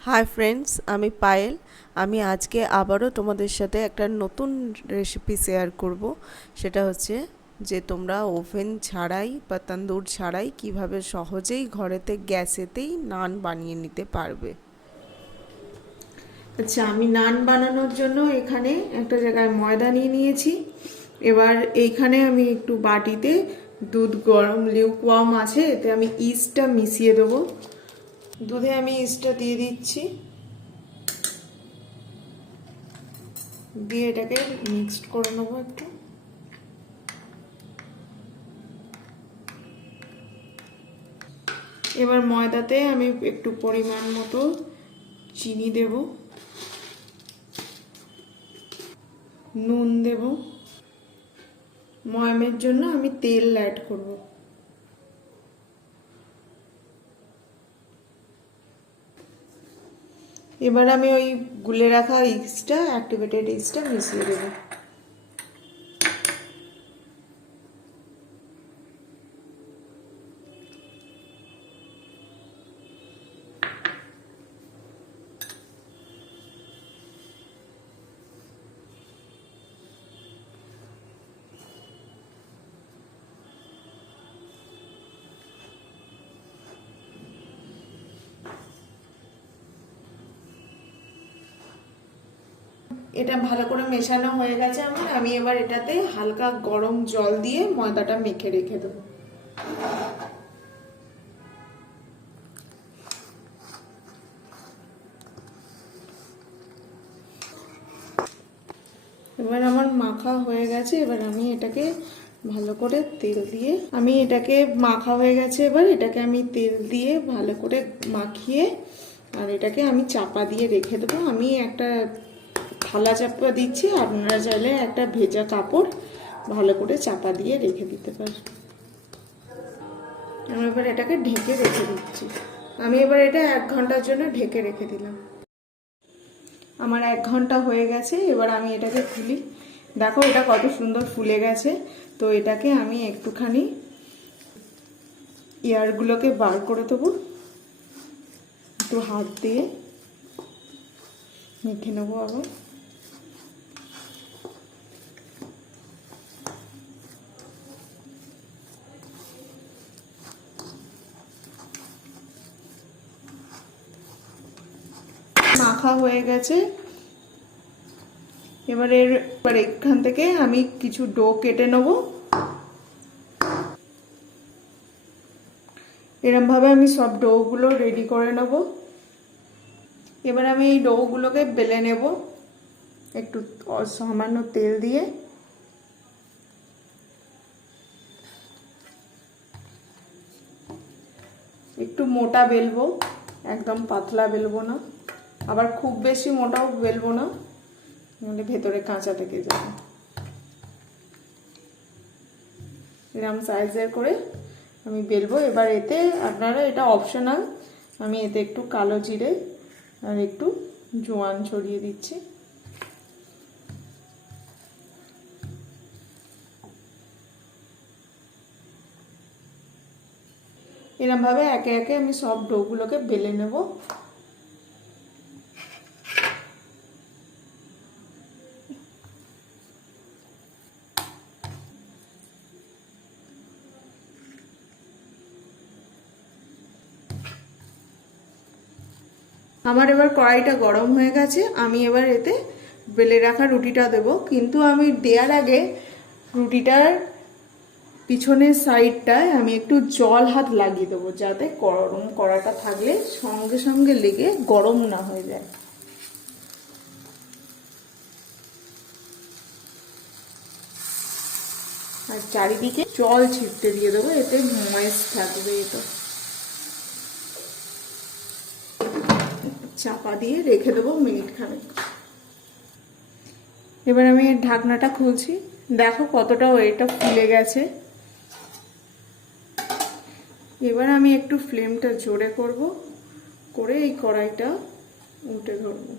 Hi friends আমি পায়েল। আমি আজকে আবারও তোমাদের সাথে একটা নতুন রেসিপি শেয়ার করব। সেটা হচ্ছে যে তোমরা ওভেন ছাড়াই বা তান্দুর ছাড়াই কীভাবে সহজেই ঘরেতে গ্যাসেতেই নান বানিয়ে নিতে পারবে। আচ্ছা আমি নান বানানোর জন্য এখানে একটা জায়গায় ময়দা নিয়ে নিয়েছি। এবার এইখানে আমি একটু বাটিতে দুধ গরম লিউকওয়ার্ম আছে। এতে আমি ইস্টটা মিশিয়ে দেবো। দুধে আমি ইস্টটা দিয়ে দিচ্ছি। দিয়ে এটাকে মিক্সড করে নেব একটু। এবার ময়দাতে আমি একটু পরিমাণ মতো চিনি দেব। নুন দেব। ময়ামের জন্য আমি তেল অ্যাড করব। এবার আমি ওই গুলে রাখা ইস্টটা অ্যাক্টিভেটেড ইস্টটা মিশিয়ে দেবো। এটা ভালো করে মেশানো হয়ে গেছে আমার। আমি এবার এটাতে হালকা গরম জল দিয়ে ময়দাটা মেখে রেখে দেবো। এবার আমার মাখা হয়ে গেছে। এবার আমি এটাকে ভালো করে তেল দিয়ে, আমি এটাকে মাখা হয়ে গেছে এবার। এটাকে আমি তেল দিয়ে ভালো করে মাখিয়ে, আর এটাকে আমি চাপা দিয়ে রেখে দেবো। আমি একটা থালা চাপা দিচ্ছি, আপনারা চাইলে একটা ভেজা কাপড় ভালো করে চাপা দিয়ে রেখে দিতে পারেন। আমি এবার এটাকে ঢেকে রেখে দিচ্ছি। আমি এবার এটা এক ঘণ্টার জন্য ঢেকে রেখে দিলাম। আমার এক ঘণ্টা হয়ে গেছে, এবার আমি এটাকে খুলি। দেখো এটা কত সুন্দর ফুলে গেছে। তো এটাকে আমি একটুখানি ইয়ারগুলোকে বার করে দেবো। একটু হাত দিয়ে মেখে নেব আবার। মাখা হয়ে গেছে। এবার এবার এখান থেকে আমি কিছু ডো কেটে নেব। এরমভাবে আমি সব ডোগুলো রেডি করে নেব। এবার আমি এই ডোগুলোকে বেলে নেব। একটু সামান্য তেল দিয়ে। একটু মোটা বেলবো, একদম পাতলা বেলবো না। আবার খুব বেশি মোটাও বেলবো না নাহলে ভেতরে কাঁচা থেকে যাবে। এরম সাইজের করে আমি বেলবো। এবার এতে আপনারা এটা অপশনাল আমি এতে একটু কালো জিরে আর একটু জোয়ান ছড়িয়ে দিচ্ছি। এরমভাবে একে একে আমি সব ডোগুলোকে বেলে নেব। আমার এবার কড়াইটা গরম হয়ে গেছে, আমি এবার এতে বেলে রাখা রুটিটা দেব। কিন্তু আমি দেওয়ার আগে রুটিটার পিছনের সাইডটায় আমি একটু জল হাত লাগিয়ে দেবো, যাতে গরম কড়াটা থাকলে সঙ্গে সঙ্গে লেগে গরম না হয়ে যায়। আর চারিদিকে জল ছিটতে দিয়ে দেবো, এতে ময়েস থাকবে এটা চাপা দিয়ে রেখে দেবো মিনিট খানেক। এবার আমি ঢাকনাটা খুলছি। দেখো কতটা ওয়েটা ফুলে গেছে। এবার আমি একটু ফ্লেমটা জোরে করব। করে এই কড়াইটা উল্টে ধরবো।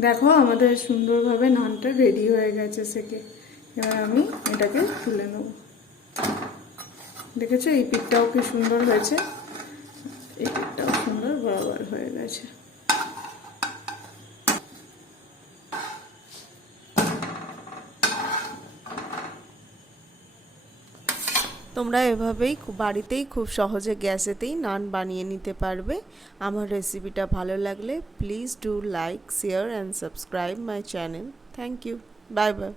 দেখো আমাদের সুন্দরভাবে নানটা রেডি হয়ে গেছে সেকে। এবার আমি এটাকে তুলে নেব। দেখেছ? এই পিঠটাও কি সুন্দর হয়েছে? এই পিঠটাও সুন্দর বরাবর হয়ে গেছে। তোমরা এভাবেই বাড়িতেই খুব সহজে গ্যাসেতেই নান বানিয়ে নিতে পারবে। আমার রেসিপিটা ভালো লাগলে please do like share and subscribe my channel thank you bye bye